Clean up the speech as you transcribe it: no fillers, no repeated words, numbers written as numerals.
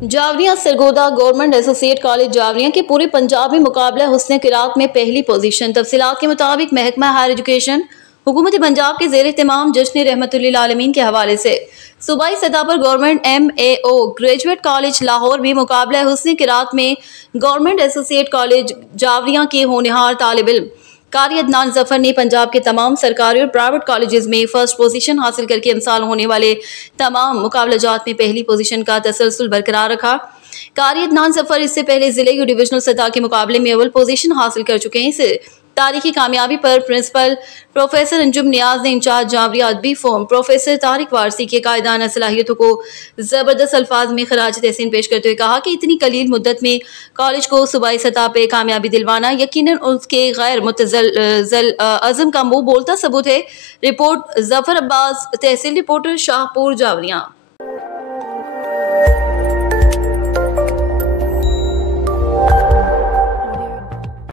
Javeria Sargodha government associate college Javeria के पूरे पंजाब में मुकाबला हुस्न किरात में पहली पोजीशन। तफसीलात के मुताबिक महकमा हायर एजुकेशन हुकूमत पंजाब के ज़ेर एहतमाम जश्न रहमतुल्लिल आलमीन के हवाले से सूबाई सतह पर government MAO graduate college Lahore में मुकाबला हुस्न किरात में गवर्नमेंट एसोसिएट कॉलेज जावरिया के होनहार तालिब इल्म कारी अदनान जफर ने पंजाब के तमाम सरकारी और प्राइवेट कॉलेजेस में फर्स्ट पोजीशन हासिल करके इंसाल होने वाले तमाम मुकाबलाजात में पहली पोजीशन का तसलसल बरकरार रखा। कारी अदनान जफर इससे पहले जिले की डिविजनल सतह के मुकाबले में अव्वल पोजीशन हासिल कर चुके हैं। इस तारीखी कामयाबी पर प्रिंसिपल प्रोफेसर अंजुम नियाज ने इंचार्ज जावरिया अदबी फोरम प्रोफेसर तारिक वारसी के कायदाना सलाहियतों को ज़बरदस्त अल्फाज में खराज तहसीन पेश करते हुए कहा कि इतनी कलील मुद्दत में कॉलेज को सूबाई सतह पर कामयाबी दिलवाना यकीनन उसके गैर मुतज़ल अज़म का मुँह बोलता सबूत है। रिपोर्ट जफर अब्बास, तहसील रिपोर्टर शाहपुर जावरिया।